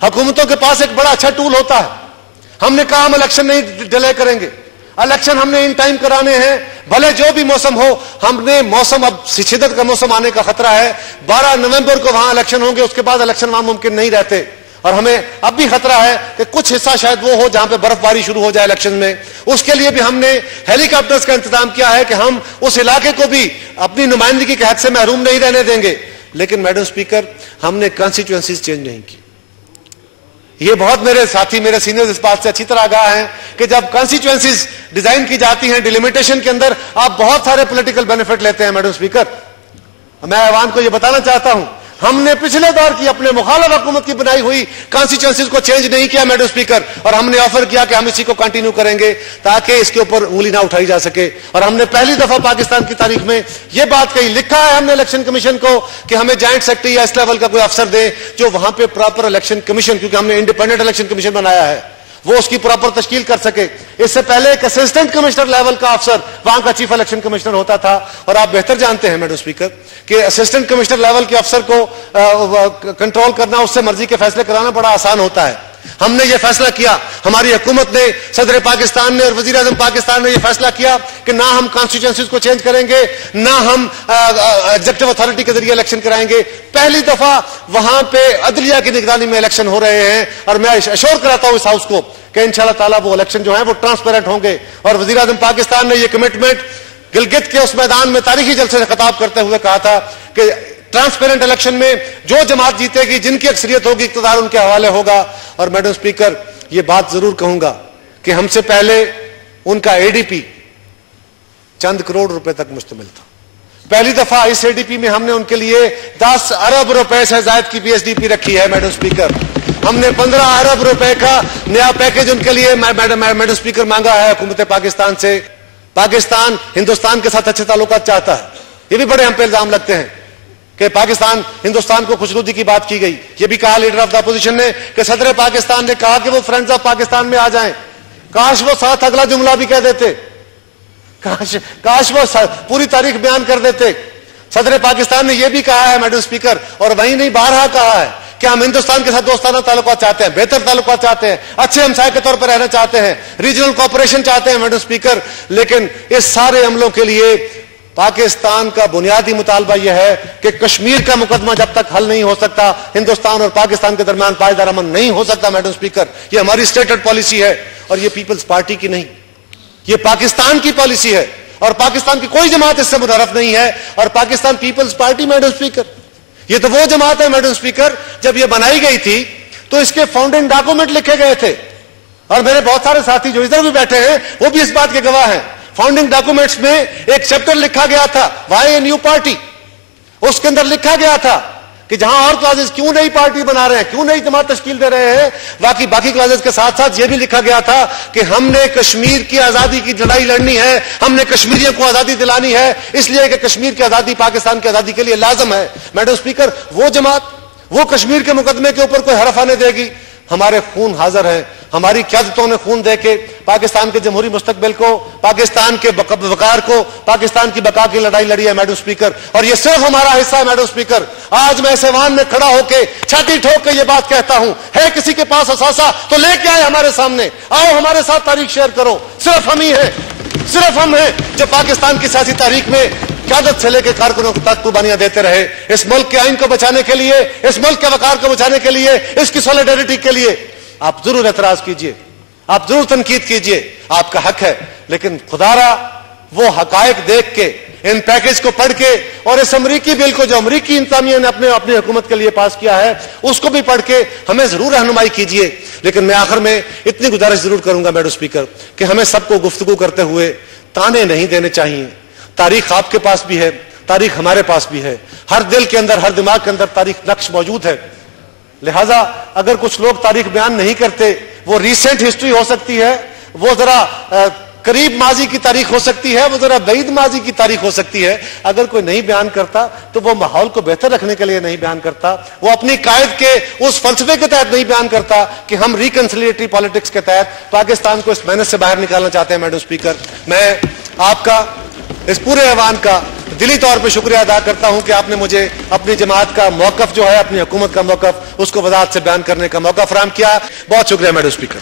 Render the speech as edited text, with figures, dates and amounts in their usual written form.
हुकूमतों के पास एक बड़ा अच्छा टूल होता है। हमने कहा हम इलेक्शन नहीं डिले करेंगे, इलेक्शन हमने इन टाइम कराने हैं, भले जो भी मौसम हो। हमने मौसम, अब शिद्दत का मौसम आने का खतरा है, 12 नवंबर को वहां इलेक्शन होंगे, उसके बाद इलेक्शन वहां मुमकिन नहीं रहते। और हमें अब भी खतरा है कि कुछ हिस्सा शायद वो हो जहां पे बर्फबारी शुरू हो जाए इलेक्शन में। उसके लिए भी हमने हेलीकॉप्टर्स का इंतजाम किया है कि हम उस इलाके को भी अपनी नुमाइंदगी के हक से महरूम नहीं रहने देंगे। लेकिन मैडम स्पीकर, हमने कॉन्स्टिट्यूएंसीज चेंज नहीं की। ये बहुत मेरे साथी, मेरे सीनियर्स इस बात से अच्छी तरह आगाह हैं कि जब कॉन्स्टिट्यूएंसीज डिजाइन की जाती हैं, डिलिमिटेशन के अंदर आप बहुत सारे पॉलिटिकल बेनिफिट लेते हैं। मैडम स्पीकर, मैं ऐवान को यह बताना चाहता हूं, हमने पिछले दौर की अपने मुखालिफ हुकूमत की बनाई हुई कॉन्स्टिट्यूएंसीज को चेंज नहीं किया मैडम स्पीकर, और हमने ऑफर किया कि हम इसी को कंटिन्यू करेंगे ताकि इसके ऊपर उंगली ना उठाई जा सके। और हमने पहली दफा पाकिस्तान की तारीख में यह बात कही, लिखा है हमने इलेक्शन कमीशन को कि हमें जॉइंट सेक्रेटरी या इस लेवल का कोई अफसर दे जो वहां पे प्रॉपर इलेक्शन कमीशन, क्योंकि हमने इंडिपेंडेंट इलेक्शन कमीशन बनाया है, वो उसकी प्रॉपर तश्कील कर सके। इससे पहले एक असिस्टेंट कमिश्नर लेवल का अफसर वहां का चीफ इलेक्शन कमिश्नर होता था। और आप बेहतर जानते हैं मैडम स्पीकर कि असिस्टेंट कमिश्नर लेवल के अफसर को कंट्रोल करना, उससे मर्जी के फैसले कराना बड़ा आसान होता है। हमने ये फैसला किया, हमारी हुकूमत ने, सदर पाकिस्तान ने और वजीर आजम पाकिस्तान ने यह फैसला किया कि ना हम कॉन्स्टिट्यूएंसीज को चेंज करेंगे, ना हम एग्जीक्यूटिव अथॉरिटी के जरिए इलेक्शन कराएंगे। पहली दफा वहां पे अदलिया की निगरानी में इलेक्शन हो रहे हैं, और मैं अश्योर कराता हूं इस हाउस को कि इंशाल्लाह ताला वो इलेक्शन जो है वो ट्रांसपेरेंट होंगे। और वजीर आजम पाकिस्तान ने यह कमिटमेंट गिलगित के उस मैदान में तारीखी जलसे से खिताब करते हुए कहा था कि ट्रांसपेरेंट इलेक्शन में जो जमात जीतेगी, जिनकी अक्सरियत होगी, इक़्तिदार उनके हवाले होगा। और मैडम स्पीकर, यह बात जरूर कहूंगा कि हमसे पहले उनका एडीपी चंद करोड़ रुपए तक मुश्तमिल था। पहली दफा इस एडीपी में हमने उनके लिए 10 अरब रुपए से ज्यादा की बीएसडीपी रखी है। मैडम स्पीकर, हमने 15 अरब रुपए का नया पैकेज उनके लिए मैडम स्पीकर मांगा है हुकूमत पाकिस्तान से। पाकिस्तान हिंदुस्तान के साथ अच्छे ताल्लुकात चाहता है। ये भी बड़े हम पे इल्जाम लगते हैं कि पाकिस्तान हिंदुस्तान को खुशनुदी की बात की गई। ये भी कहा लीडर ऑफ द अपोजिशन ने कि सदर पाकिस्तान ने कहा कि वो फ्रेंड्स ऑफ पाकिस्तान में आ जाएं। काश वो साथ अगला जुमला भी कह देते, काश वो पूरी तारीख बयान कर देते। सदर पाकिस्तान ने यह भी कहा है मैडम स्पीकर, और वहीं नहीं बारहा कहा है कि हम हिंदुस्तान के साथ दोस्ताना ताल्लुकात चाहते हैं, बेहतर ताल्लुकात चाहते हैं, अच्छे हमसाये के तौर पर रहना चाहते हैं, रीजनल कोऑपरेशन चाहते हैं मैडम स्पीकर। लेकिन इस सारे अमलों के लिए पाकिस्तान का बुनियादी मुतालबा यह है कि कश्मीर का मुकदमा जब तक हल नहीं हो सकता, हिंदुस्तान और पाकिस्तान के दरमियान पायदार अमन नहीं हो सकता। मैडम स्पीकर, यह हमारी स्टेटेड पॉलिसी है, और यह पीपल्स पार्टी की नहीं, यह पाकिस्तान की पॉलिसी है। और पाकिस्तान की कोई जमात इससे मुतरफ नहीं है। और पाकिस्तान पीपल्स पार्टी मैडम स्पीकर, यह तो वो जमात है मैडम स्पीकर, जब यह बनाई गई थी तो इसके फाउंडिंग डॉक्यूमेंट लिखे गए थे। और मेरे बहुत सारे साथी जो इधर भी बैठे हैं वो भी इस बात के गवाह हैं। फाउंडिंग डॉक्यूमेंट्स में एक चैप्टर लिखा गया था, व्हाई ए न्यू पार्टी। उसके अंदर लिखा गया था कि जहां और क्लासेस क्यों नई पार्टी बना रहे हैं, क्यों नई जमात तश्कील दे रहे हैं, बाकी क्लासेस के साथ साथ यह भी लिखा गया था कि हमने कश्मीर की आजादी की लड़ाई लड़नी है, हमने कश्मीरियों को आजादी दिलानी है, इसलिए कि कश्मीर की आजादी पाकिस्तान की आजादी के लिए लाजम है। मैडम स्पीकर, वो जमात वो कश्मीर के मुकदमे के ऊपर कोई हरफ आने देगी? हमारे खून हाजिर है, हमारी क़यादतों ने खून देके पाकिस्तान के जमहूरी मुस्तकबिल को, पाकिस्तान के वकार को, पाकिस्तान की बका की लड़ाई लड़ी है मैडम स्पीकर। और यह सिर्फ हमारा हिस्सा है मैडम स्पीकर। आज मैं सेवान में खड़ा होकर छाती ठोक के यह बात कहता हूं, है किसी के पास असासा तो लेके आए हमारे सामने, आओ हमारे साथ तारीख शेयर करो। सिर्फ हम ही हैं, सिर्फ हम हैं जो पाकिस्तान की सियासी तारीख में क़यादत से लेकर कारकुनों को तक कुर्बानियां देते रहे, इस मुल्क के आइन को बचाने के लिए, इस मुल्क के वकार को बचाने के लिए, इसकी सॉलिडेरिटी के लिए। आप जरूर एतराज कीजिए, आप जरूर तनकीद कीजिए, आपका हक है। लेकिन खुदारा वो हकायक देख के, इन पैकेज को पढ़ के, और इस अमरीकी बिल को जो अमरीकी इंतजामिया ने अपनी हुकूमत के लिए पास किया है उसको भी पढ़ के हमें जरूर रहनुमाई कीजिए। लेकिन मैं आखिर में इतनी गुजारिश जरूर करूंगा मैडम स्पीकर कि हमें सबको गुफ्तगू करते हुए ताने नहीं देने चाहिए। तारीख आपके पास भी है, तारीख हमारे पास भी है, हर दिल के अंदर, हर दिमाग के अंदर तारीख नक्श मौजूद है। लिहाजा अगर कुछ लोग तारीख बयान नहीं करते, वो रीसेंट हिस्ट्री हो सकती है, वो जरा करीब माजी की तारीख हो सकती है, वो जरा बईद माजी की तारीख हो सकती है। अगर कोई नहीं बयान करता तो वो माहौल को बेहतर रखने के लिए नहीं बयान करता, वो अपनी कायद के उस फलसफे के तहत नहीं बयान करता कि हम रिकंसिलिएटरी पॉलिटिक्स के तहत पाकिस्तान को इस मेहनत से बाहर निकालना चाहते हैं। मैडम स्पीकर, मैं आपका इस पूरे ऐवान का दिली तौर पे शुक्रिया अदा करता हूं कि आपने मुझे अपनी जमात का मौकफ जो है, अपनी हुकूमत का मौकफ, उसको वजाहत से बयान करने का मौका फराहम किया। बहुत शुक्रिया मैडम स्पीकर।